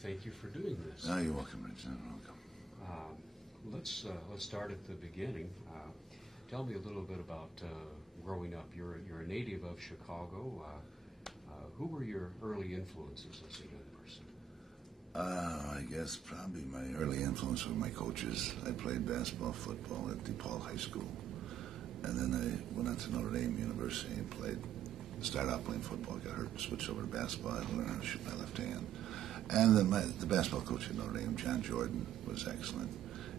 Thank you for doing this. Oh, you're welcome, Richard. Welcome. Let's start at the beginning. Tell me a little bit about growing up. You're a native of Chicago. Who were your early influences as a young person? I guess probably my early influence were my coaches. I played basketball, football at DePaul High School, and then I went on to Notre Dame University and started out playing football, got hurt, switched over to basketball, I learned how to shoot my left hand. And the basketball coach at Notre Dame, John Jordan, was excellent.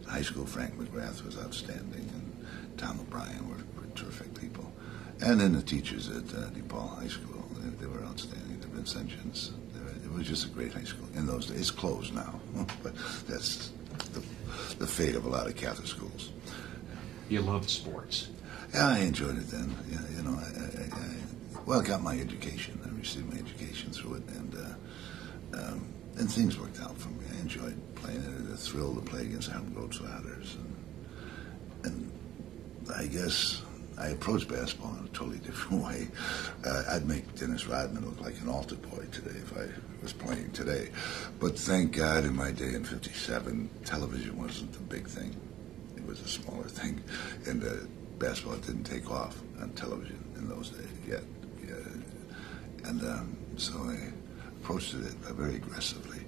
In high school, Frank McGrath was outstanding, and Tom O'Brien were terrific people. And then the teachers at DePaul High School, they were outstanding. The Vincentians, it was just a great high school in those days. It's closed now, but that's the fate of a lot of Catholic schools. You loved sports. Yeah, I enjoyed it then. Yeah, I got my education. I received my education through it, and things worked out for me. I enjoyed playing it. The thrill to play against Harlem Globetrotters, and I guess I approached basketball in a totally different way. I'd make Dennis Rodman look like an altar boy today if I was playing today. But thank God, in my day in '57, television wasn't the big thing. It was a smaller thing, and basketball didn't take off on television in those days yet. And so I approached it very aggressively.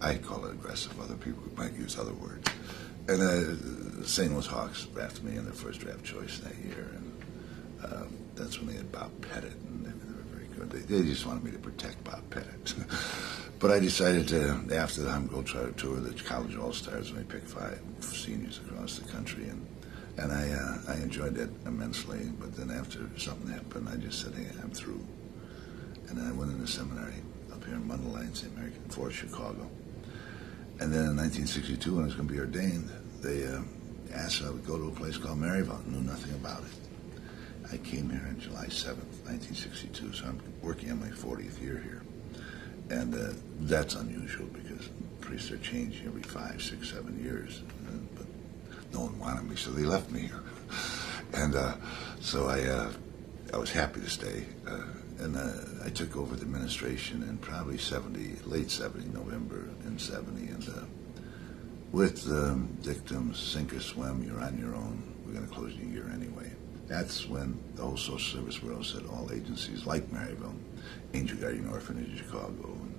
I call it aggressive. Other people might use other words. And St. Louis Hawks drafted me in their first draft choice that year, and that's when they had Bob Pettit, and they were very good. They just wanted me to protect Bob Pettit. But I decided to, after the Harlem Globetrotter tour, the college all-stars, when they picked 5 seniors across the country, and I enjoyed that immensely. But then after something happened, I just said, hey, I'm through. And I went into seminary up here in Mundelein, St. Mary, for Chicago. And then in 1962, when I was going to be ordained, they asked if I would go to a place called Maryville. I knew nothing about it. I came here on July 7th, 1962, so I'm working on my 40th year here. And that's unusual because priests are changing every 5, 6, 7 years. But no one wanted me, so they left me here. And so I was happy to stay. And I took over the administration in probably late 70, November in 70, and with the dictum, sink or swim, you're on your own, we're going to close your year anyway. That's when the whole social service world said all agencies like Maryville, Angel Guardian Orphanage in Chicago, and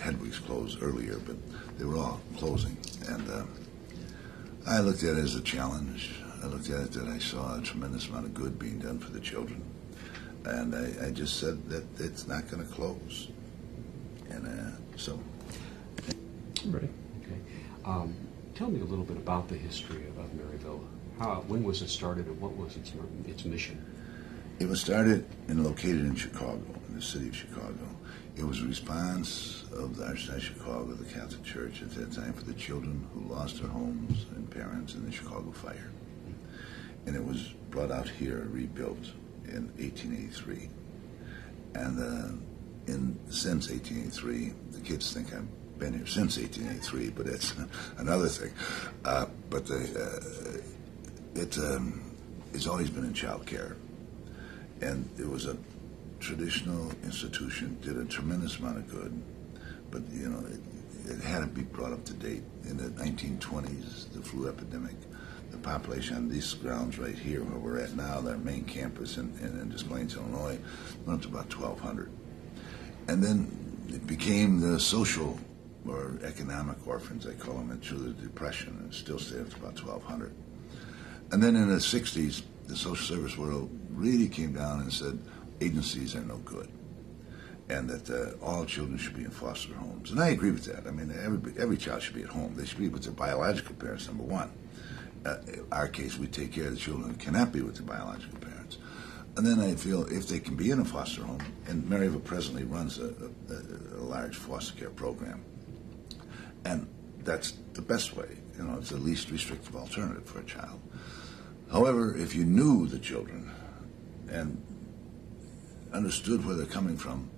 Hedwig's closed earlier, but they were all closing. And I looked at it as a challenge. I looked at it that I saw a tremendous amount of good being done for the children. And I just said that it's not going to close. And so. Ready. Okay. Tell me a little bit about the history of Maryville. When was it started, and what was its mission? It was started and located in Chicago, in the city of Chicago. It was a response of the Archdiocese of Chicago, the Catholic Church at that time, for the children who lost their homes and parents in the Chicago fire. And it was brought out here, rebuilt in 1883, and since 1883, the kids think I've been here since 1883, but it's another thing. But it's always been in child care, and it was a traditional institution, did a tremendous amount of good, but it had to be brought up to date. In the 1920s, the flu epidemic. The population on these grounds right here, where we're at now, their main campus in Des Plaines, Illinois, went up to about 1,200. And then it became the social or economic orphans, they call them, through the Depression, and it still stands at about 1,200. And then in the 60s, the social service world really came down and said agencies are no good, and that all children should be in foster homes. And I agree with that. I mean, every child should be at home. They should be with their biological parents, number one. In our case, we take care of the children who cannot be with their biological parents. And then I feel if they can be in a foster home, and Maryville presently runs a large foster care program, and that's the best way. It's the least restrictive alternative for a child. However, if you knew the children and understood where they're coming from,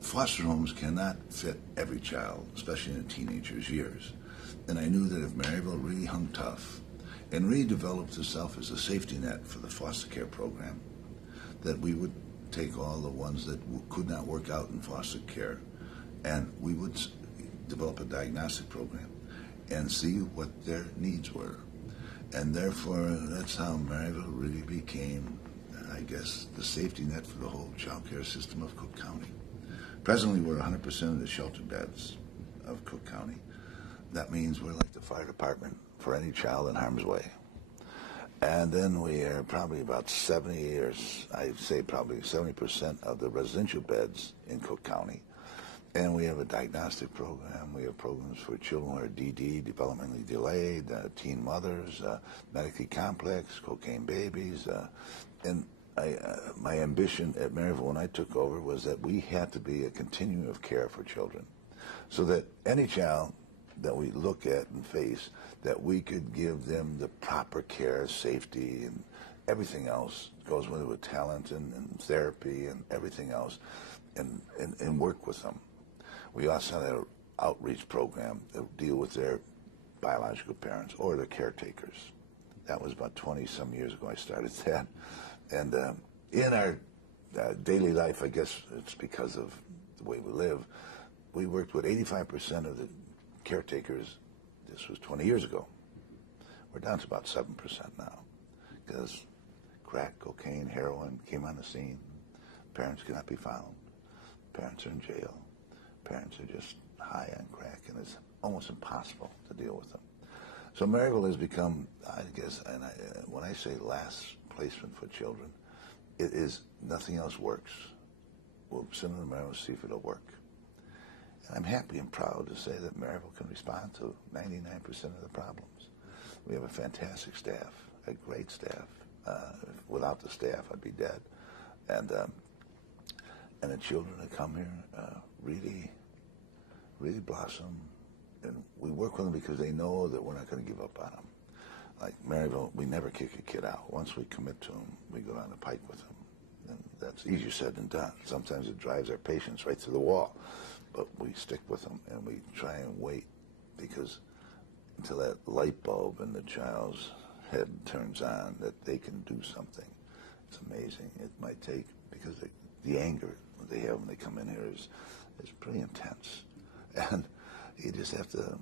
foster homes cannot fit every child, especially in a teenager's years. And I knew that if Maryville really hung tough and really developed itself as a safety net for the foster care program, that we would take all the ones that could not work out in foster care, and we would develop a diagnostic program and see what their needs were. And therefore, that's how Maryville really became, I guess, the safety net for the whole child care system of Cook County. Presently, we're 100% of the shelter beds of Cook County. That means we're like the fire department for any child in harm's way. And then we are probably about 70, or I'd say probably 70% of the residential beds in Cook County. And we have a diagnostic program. We have programs for children who are DD, developmentally delayed, teen mothers, medically complex, cocaine babies. And my ambition at Maryville when I took over was that we had to be a continuum of care for children, so that any child that we look at and face, that we could give them the proper care, safety, and everything else goes with talent and therapy and everything else, and work with them. We also had an outreach program that deal with their biological parents or their caretakers. That was about 20-some years ago I started that. And in our daily life, I guess it's because of the way we live, we worked with 85% of the caretakers. This was 20 years ago. We're down to about 7% now, because crack, cocaine, heroin came on the scene. Parents cannot be found. Parents are in jail. Parents are just high on crack, and it's almost impossible to deal with them. So Maryville has become, I guess, and when I say last placement for children, it is nothing else works. We'll send them to Maryville to see if it'll work. And I'm happy and proud to say that Maryville can respond to 99% of the problems. We have a fantastic staff, a great staff. Without the staff, I'd be dead. And the children that come here really blossom. And we work with them because they know that we're not going to give up on them. Like Maryville, we never kick a kid out. Once we commit to them, we go down the pike with them. And that's easier said than done. Sometimes it drives our patients right to the wall. But we stick with them, and we try and wait, because until that light bulb in the child's head turns on, that they can do something, it's amazing. It might take, because the anger they have when they come in here is pretty intense. And you just have to,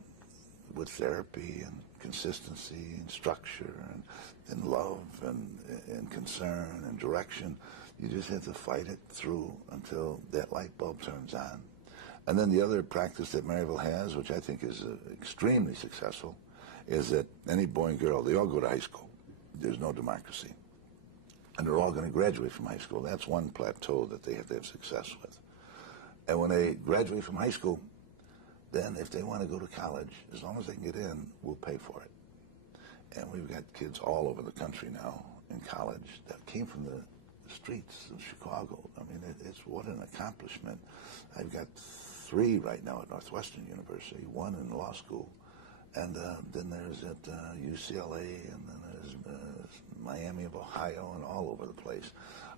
with therapy and consistency and structure and love and concern and direction, you just have to fight it through until that light bulb turns on. And then the other practice that Maryville has, which I think is extremely successful, is that any boy and girl, they all go to high school. There's no democracy. And they're all going to graduate from high school. That's one plateau that they have to have success with. And when they graduate from high school, then if they want to go to college, as long as they can get in, we'll pay for it. And we've got kids all over the country now in college that came from the streets of Chicago. I mean, it's what an accomplishment. I've got 3 right now at Northwestern University, 1 in law school, and then there's at UCLA, and then there's Miami of Ohio, and all over the place.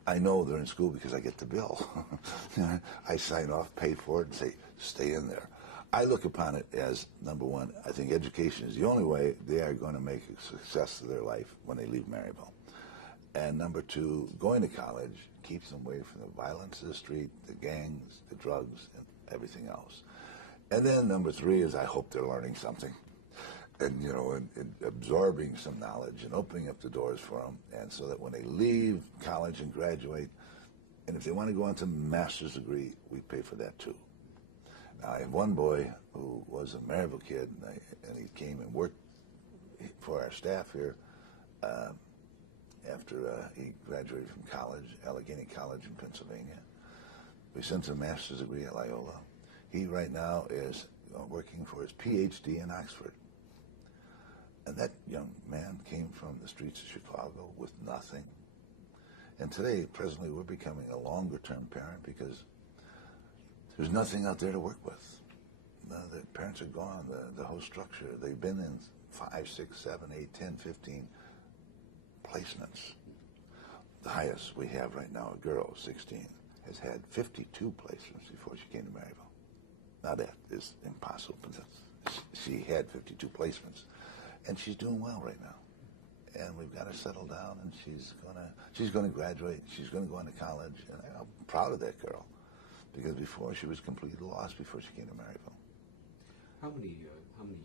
I know they're in school because I get the bill. I sign off, pay for it, and say, stay in there. I look upon it as, number one, I think education is the only way they are going to make a success of their life when they leave Maryville. And number 2, going to college keeps them away from the violence of the street, the gangs, the drugs, and everything else. And then number 3 is I hope they're learning something, and and absorbing some knowledge and opening up the doors for them, and so that when they leave college and graduate, and if they want to go on to master's degree, we pay for that too. Now, I have one boy who was a Maryville kid, and he came and worked for our staff here after he graduated from college, Allegheny College in Pennsylvania. We sent him a master's degree at Loyola. He right now is working for his PhD in Oxford. And that young man came from the streets of Chicago with nothing. And today, presently, we're becoming a longer-term parent because there's nothing out there to work with. The parents are gone, the whole structure. They've been in 5, 6, 7, 8, 10, 15 placements. The highest we have right now, a girl, 16, has had 52 placements before she came to Maryville. Now that is impossible, but she had 52 placements. And she's doing well right now. And we've got her settled down, and she's gonna graduate, she's gonna go into college, and I'm proud of that girl. Because before, she was completely lost before she came to Maryville. How many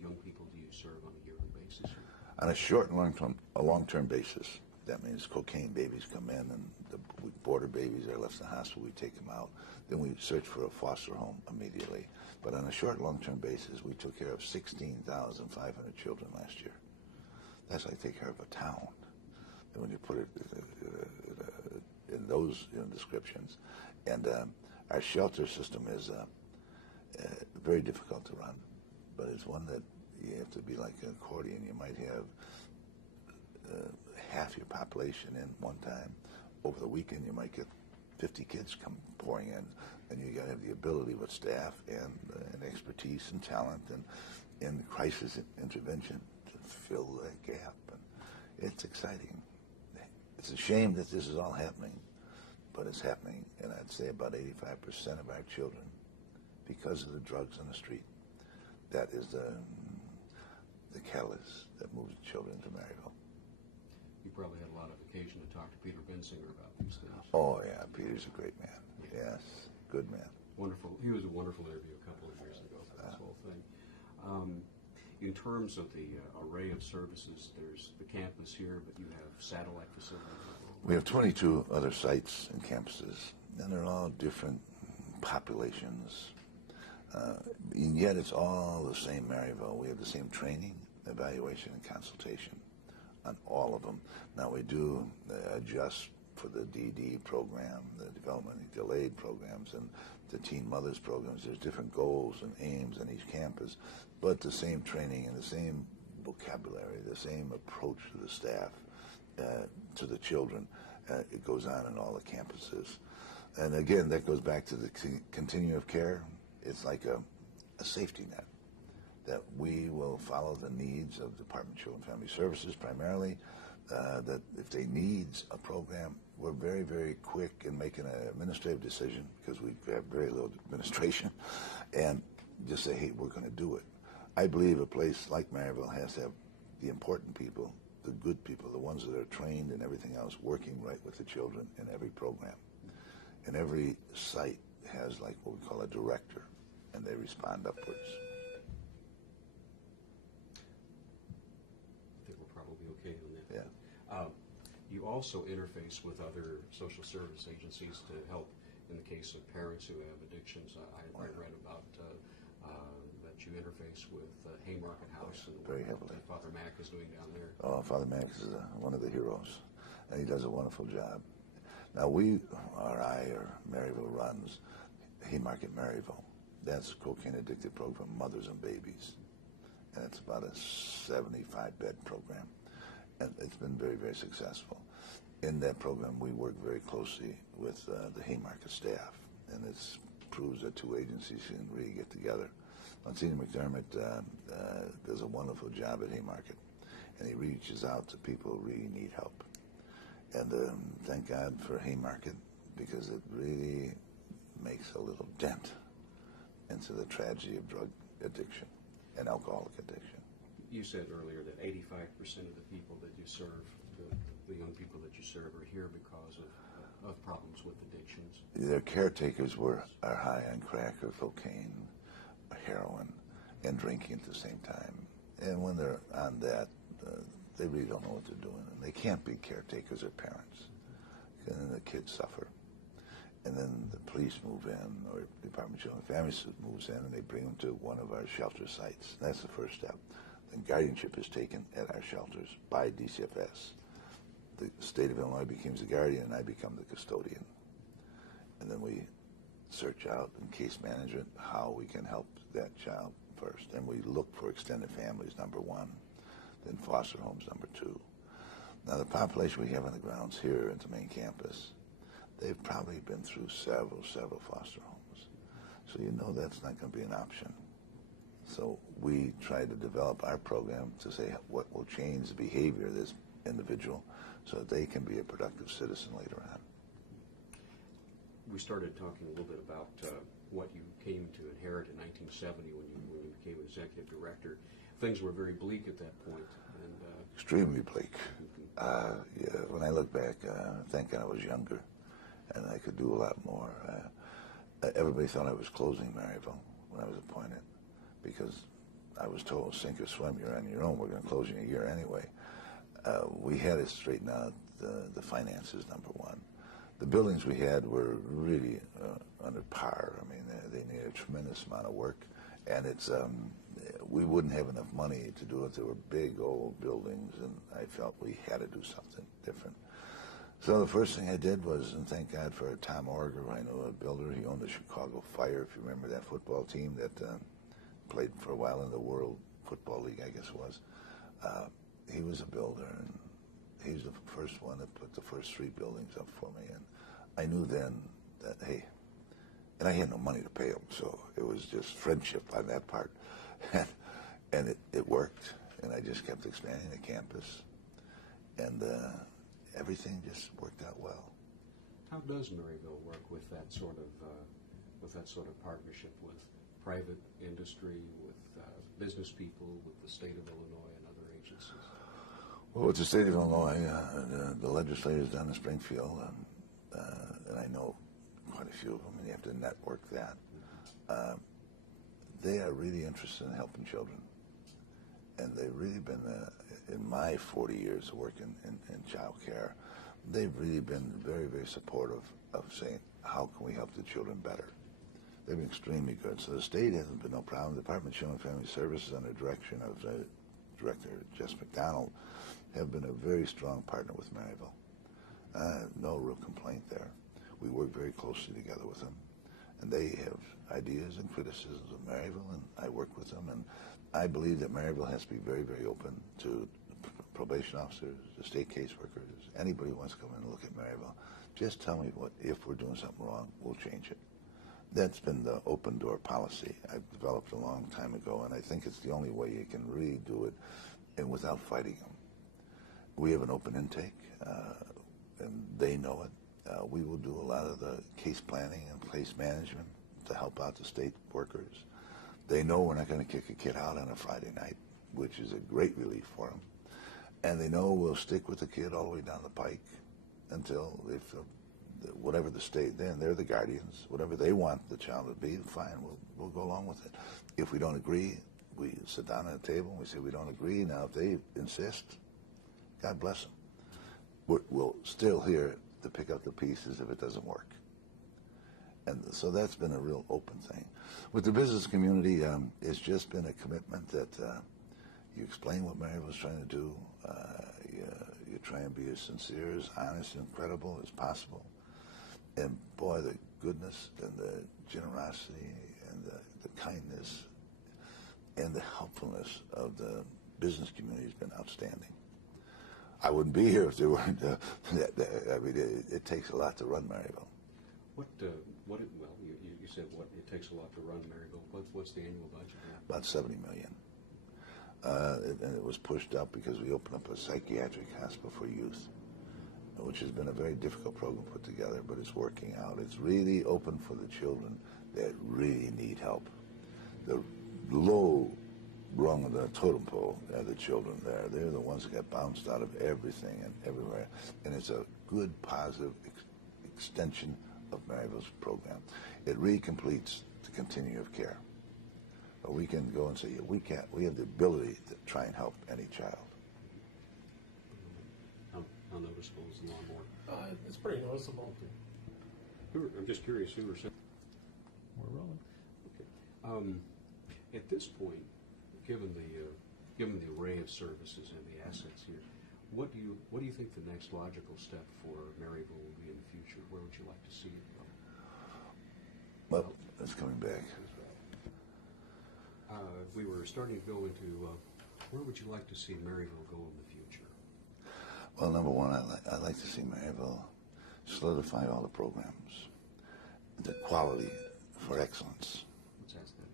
young people do you serve on a yearly basis? On a short and long-term basis. That means cocaine babies come in, and the border babies are left in the hospital. We take them out. Then we search for a foster home immediately. But on a short, long-term basis, we took care of 16,500 children last year. That's like taking care of a town. And when you put it in those descriptions, and our shelter system is very difficult to run, but it's one that you have to be like an accordion. You might have half your population in one time. Over the weekend, you might get 50 kids come pouring in, and you got to have the ability with staff and expertise and talent and crisis intervention to fill that gap. And it's exciting. It's a shame that this is all happening, but it's happening. And I'd say about 85% of our children, because of the drugs on the street, that is the catalyst that moves children to Maryville. You probably had a lot of occasion to talk to Peter Bensinger about these things. Oh, yeah, Peter's a great man. Yes, good man. Wonderful. He was a wonderful interview a couple of years ago for this whole thing. In terms of the array of services, there's the campus here, but you have satellite facilities as well. We have 22 other sites and campuses, and they're all different populations. And yet it's all the same Maryville. We have the same training, evaluation, and consultation on all of them. Now we do adjust for the DD program, the developmentally delayed programs, and the teen mothers programs. There's different goals and aims on each campus, but the same training and the same vocabulary, the same approach to the staff, to the children. It goes on in all the campuses. And again, that goes back to the continuum of care. It's like a safety net that we will follow the needs of Department of Children and Family Services primarily, that if they need a program, we're very, very quick in making an administrative decision because we have very little administration, and just say, hey, we're going to do it. I believe a place like Maryville has to have the important people, the good people, the ones that are trained and everything else, working right with the children in every program. And every site has like what we call a director, and they respond upwards. I think we're probably okay on that. Yeah. You also interface with other social service agencies to help in the case of parents who have addictions. I read about that you interface with Haymarket House and very what heavily. Father Mack is doing down there. Oh, Father Mack is one of the heroes, and he does a wonderful job. Now Maryville runs Haymarket Maryville. That's a cocaine addicted program for mothers and babies. And it's about a 75-bed program. And it's been very, very successful. In that program, we work very closely with the Haymarket staff. And it proves that two agencies can really get together. Monsignor McDermott does a wonderful job at Haymarket. And he reaches out to people who really need help. And thank God for Haymarket, because it really makes a little dent into the tragedy of drug addiction and alcoholic addiction. You said earlier that 85% of the people that you serve, the young people that you serve, are here because of problems with addictions. Their caretakers are high on crack or cocaine, or heroin, and drinking at the same time. And when they're on that, they really don't know what they're doing, and they can't be caretakers or parents. And then the kids suffer. And then the police move in, or Department of Children and Families moves in, and they bring them to one of our shelter sites. That's the first step. Then guardianship is taken at our shelters by DCFS. The state of Illinois becomes the guardian, and I become the custodian. And then we search out in case management how we can help that child first. And we look for extended families, number one, then foster homes, number two. Now, the population we have on the grounds here at the main campus, they've probably been through several foster homes. So you know that's not going to be an option. So we try to develop our program to say what will change the behavior of this individual so that they can be a productive citizen later on. We started talking a little bit about what you came to inherit in 1970 when you became executive director. Things were very bleak at that point. And, extremely bleak. Yeah, when I look back, thank God I was younger and I could do a lot more. Everybody thought I was closing Maryville when I was appointed, because I was told, sink or swim, you're on your own. We're going to close in a year anyway. We had to straighten out the finances, number one. The buildings we had were really under par. I mean, they needed a tremendous amount of work, and we wouldn't have enough money to do it. They were big old buildings, and I felt we had to do something different. So the first thing I did was, and thank God for Tom Orger, I know a builder. He owned the Chicago Fire, if you remember that football team that played for a while in the World Football League, I guess it was. He was a builder, and he's the first one that put the first 3 buildings up for me. And I knew then that, hey, and I had no money to pay him, so it was just friendship on that part. And it worked, and I just kept expanding the campus. And everything just worked out well. How does Maryville work with that sort of partnership with private industry, with business people, with the state of Illinois and other agencies? Well, with the state of Illinois, the legislators down in Springfield, and I know quite a few of them, and you have to network that. They are really interested in helping children. And they've really been, in my 40 years of working in child care, they've really been very, very supportive of saying, how can we help the children better? They've been extremely good. So the state hasn't been no problem. The Department of Children and Family Services, under the direction of Director Jess McDonald, have been a very strong partner with Maryville. No real complaint there. We work very closely together with them. And they have ideas and criticisms of Maryville, and I work with them. And I believe that Maryville has to be very, very open to probation officers, the state caseworkers, anybody who wants to come in and look at Maryville. Just tell me if we're doing something wrong, we'll change it. That's been the open door policy I've developed a long time ago, and I think it's the only way you can really do it and without fighting them. We have an open intake, and they know it. We will do a lot of the case planning and case management to help out the state workers. They know we're not going to kick a kid out on a Friday night, which is a great relief for them. And they know we'll stick with the kid all the way down the pike until whatever the state, then they're the guardians. Whatever they want the child to be, fine, we'll go along with it. If we don't agree, we sit down at a table and we say we don't agree. Now, if they insist, God bless them. We'll still here to pick up the pieces if it doesn't work. And so that's been a real open thing. With the business community, it's just been a commitment that you explain what Maryville is trying to do. You try and be as sincere, as honest, and credible as possible. And boy, the goodness and the generosity and the kindness and the helpfulness of the business community has been outstanding. I wouldn't be here if there weren't. I mean, it takes a lot to run Maryville. You said it takes a lot to run Maryville. What's the annual budget? About $70 million. And it was pushed up because we opened up a psychiatric hospital for youth, which has been a very difficult program to put together, but it's working out. It's really open for the children that really need help. The low rung of the totem pole are the children there. They're the ones that get bounced out of everything and everywhere. And it's a good, positive extension of Maryville's program. It really completes the continuum of care. But we can go and say, yeah, we have the ability to try and help any child. How noticeable is the lawnmower? It's pretty noticeable. I'm just curious who are saying. We're rolling. Okay. At this point, given the array of services and the assets here, what do you think the next logical step for Maryville will be in the future? Where would you like to see it go? Well, that's coming back. We were starting to go into where would you like to see Maryville go in the future? Well, number one, I'd like to see Maryville solidify all the programs, the quality for excellence. Let's ask that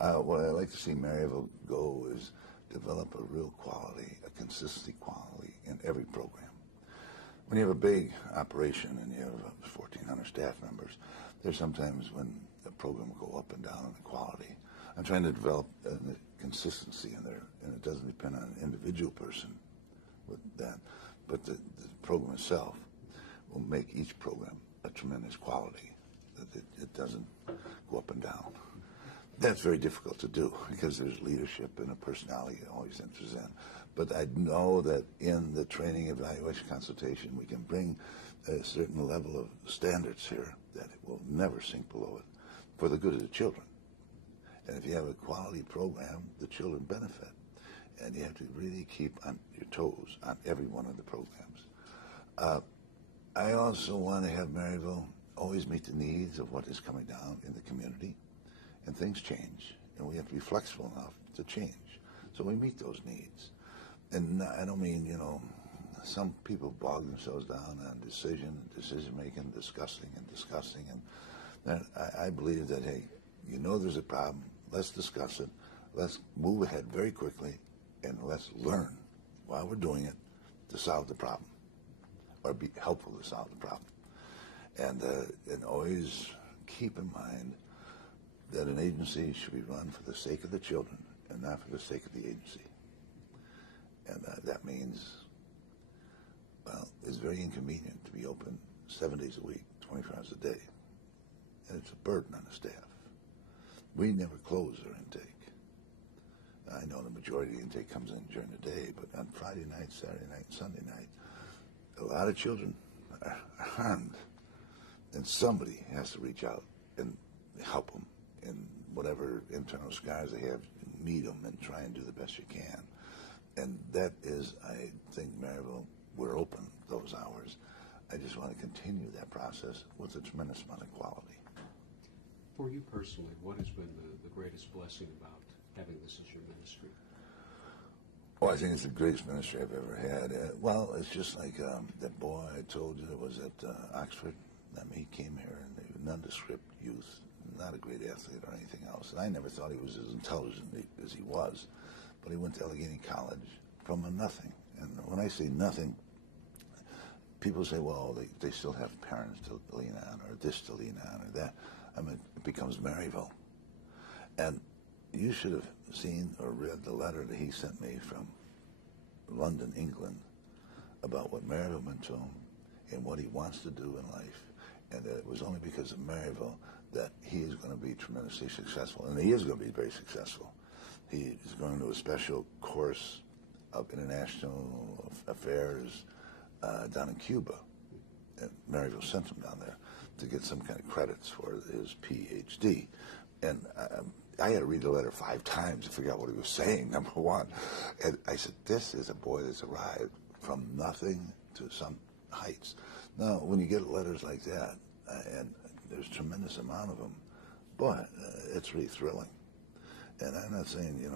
again. What I'd like to see Maryville go is develop a real quality, a consistency quality in every program. When you have a big operation and you have 1,400 staff members, there's sometimes when the program will go up and down in the quality. I'm trying to develop a consistency in there, and it doesn't depend on an individual person with that, but the program itself will make each program a tremendous quality. It doesn't go up and down. that's very difficult to do because there's leadership and a personality that always enters in. But I know that in the training, evaluation, consultation, we can bring a certain level of standards here that it will never sink below it for the good of the children. And if you have a quality program, the children benefit. And you have to really keep on your toes on every one of the programs. I also want to have Maryville always meet the needs of what is coming down in the community. And things change, and we have to be flexible enough to change. So we meet those needs. And I don't mean, some people bog themselves down on decision-making, discussing. And I believe that, hey, there's a problem, let's discuss it, let's move ahead very quickly, and let's learn while we're doing it to solve the problem, or be helpful to solve the problem. And always keep in mind that an agency should be run for the sake of the children and not for the sake of the agency. And that means, well, it's very inconvenient to be open 7 days a week, 24 hours a day. And it's a burden on the staff. We never close our intake. I know the majority of the intake comes in during the day, but on Friday night, Saturday night, Sunday night, a lot of children are harmed. And somebody has to reach out and help them in whatever internal scars they have, meet them and try and do the best you can. And that is, I think, Maryville, we're open those hours. I just want to continue that process with a tremendous amount of quality. For you personally, what has been the greatest blessing about having this as your ministry? Oh, I think it's the greatest ministry I've ever had. Well, it's just like that boy I told you that was at Oxford. He came here, and he was nondescript youth, not a great athlete or anything else. And I never thought he was as intelligent as he was. But he went to Allegheny College from a nothing. And when I say nothing, people say, well, they still have parents to lean on, or this to lean on, or that. I mean, it becomes Maryville. And you should have seen or read the letter that he sent me from London, England, about what Maryville meant to him and what he wants to do in life. And that it was only because of Maryville that he is going to be tremendously successful. And he is going to be very successful. He is going to a special course of international affairs down in Cuba. And Maryville sent him down there to get some kind of credits for his PhD. And I had to read the letter 5 times to figure out what he was saying, number one. And I said, this is a boy that's arrived from nothing to some heights. Now, when you get letters like that, and there's a tremendous amount of them, but it's really thrilling. And I'm not saying,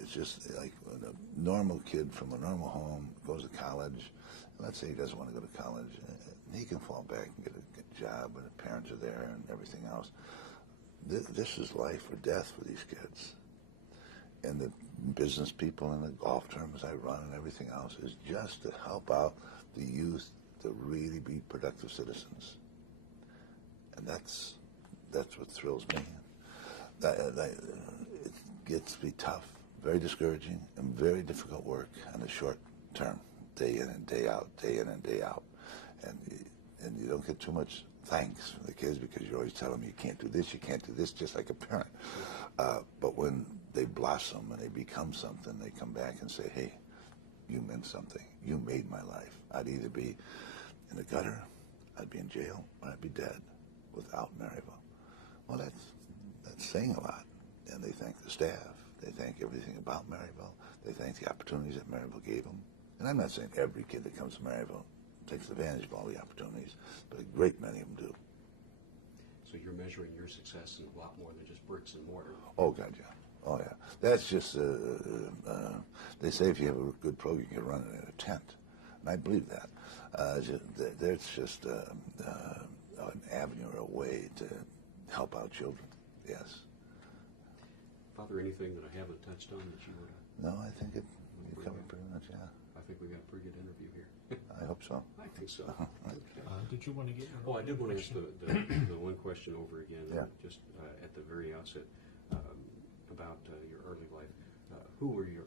it's just like a normal kid from a normal home goes to college. Let's say he doesn't want to go to college. He can fall back and get a good job, and the parents are there and everything else. This is life or death for these kids. And the business people and the golf tournaments I run and everything else is just to help out the youth to really be productive citizens. And that's what thrills me. It gets to be tough, very discouraging, and very difficult work on the short term, day in and day out, day in and day out. And you don't get too much thanks from the kids because you always tell them you can't do this, just like a parent. But when they blossom and they become something, they come back and say, hey, you meant something. You made my life. I'd either be in the gutter, I'd be in jail, or I'd be dead without Maryville. Well, that's saying a lot. And they thank the staff. They thank everything about Maryville. They thank the opportunities that Maryville gave them. And I'm not saying every kid that comes to Maryville takes advantage of all the opportunities, but a great many of them do. So you're measuring your success in a lot more than just bricks and mortar. Oh, God, yeah. Oh, yeah. That's just, they say if you have a good program, you can run it in a tent. And I believe that. There's just an avenue or a way to help out children, yes. Father, anything that I haven't touched on that you would No, I think you covered pretty much, yeah. I think we got a pretty good interview here. I hope so. I think so. Okay. Did you want to get your Oh, I did want to ask the one question over again, Yeah. just at the very outset, about your early life. Who were you're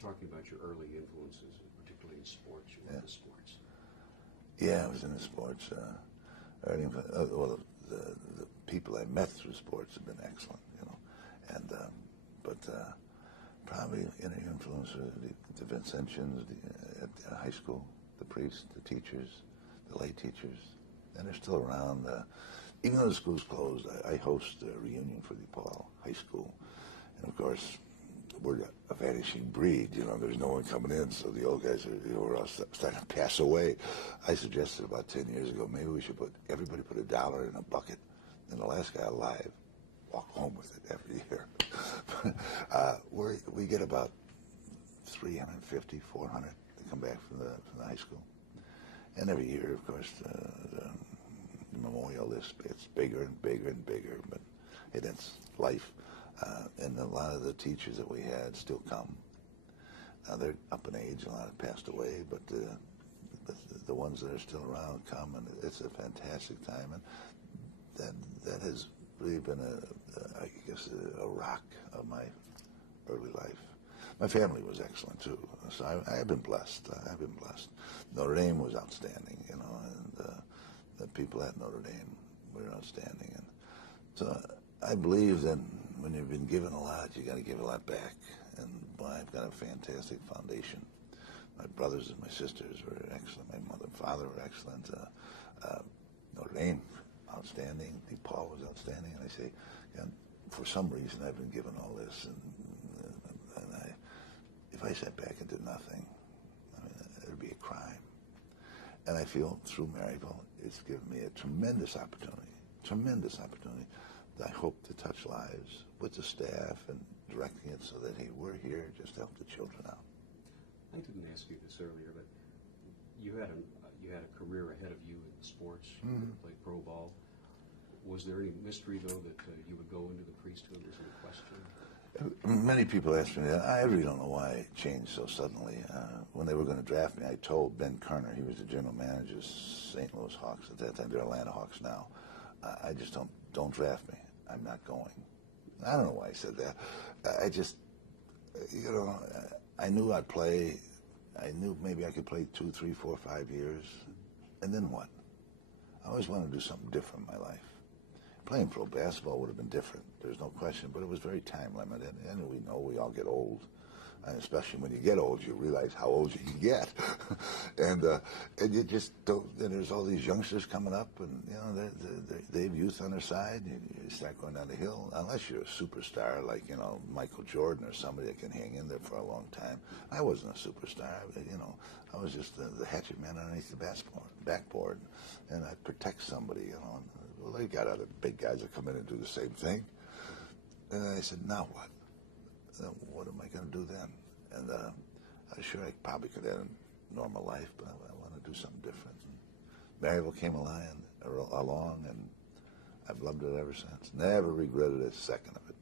talking about your early influences, particularly in sports. You were into sports. Yeah, I was into sports. Well, the people I met through sports have been excellent. probably inner influence are the Vincentians at the high school, the priests, the teachers, the lay teachers, and they're still around. Even though the school's closed, I host a reunion for the Paul High School, and of course, we're a vanishing breed. There's no one coming in, so the old guys are all starting to pass away. I suggested about 10 years ago, maybe we should everybody put $1 in a bucket, and the last guy alive walk home with it every year. We get about 350, 400 that come back from the high school. And every year, of course, the memorial list gets bigger and bigger and bigger, but it's life. And a lot of the teachers that we had still come. Now they're up in age, a lot have passed away, but the ones that are still around come, and it's a fantastic time. And that has really been a rock of my early life. My family was excellent too, so I have been blessed. Notre Dame was outstanding, and the people at Notre Dame were outstanding. And so I believe that when you've been given a lot, you got to give a lot back. And boy, I've got a fantastic foundation. My brothers and my sisters were excellent. My mother and father were excellent. Notre Dame, outstanding. DePaul was outstanding. And I say, for some reason, I've been given all this, and if I sat back and did nothing, it would be a crime. And I feel through Maryville, it's given me a tremendous opportunity that I hope to touch lives with the staff and directing it so that, hey, we're here just to help the children out. I didn't ask you this earlier, but you had a career ahead of you in sports. You played pro ball. Was there any mystery, though, that you would go into the priesthood? Was there a question? Many people ask me that. I really don't know why it changed so suddenly. When they were going to draft me, I told Ben Kerner, he was the general manager of St. Louis Hawks at that time. They're Atlanta Hawks now. I just don't draft me. I'm not going. I don't know why I said that. I just, I knew I'd play. I knew maybe I could play 2, 3, 4, 5 years. And then what? I always wanted to do something different in my life. Playing pro basketball would have been different. There's no question, but it was very time limited. And we know we all get old. And especially when you get old, you realize how old you can get. and you just don't, and there's all these youngsters coming up, and, they have youth on their side. You start going down the hill, unless you're a superstar like, Michael Jordan or somebody that can hang in there for a long time. I wasn't a superstar. I was just the hatchet man underneath the backboard. And I'd protect somebody, Well, they got other big guys that come in and do the same thing. And then I said, now what? What am I going to do then? And I'm sure I probably could have a normal life, but I want to do something different. And Maryville came along, and I've loved it ever since. Never regretted a second of it.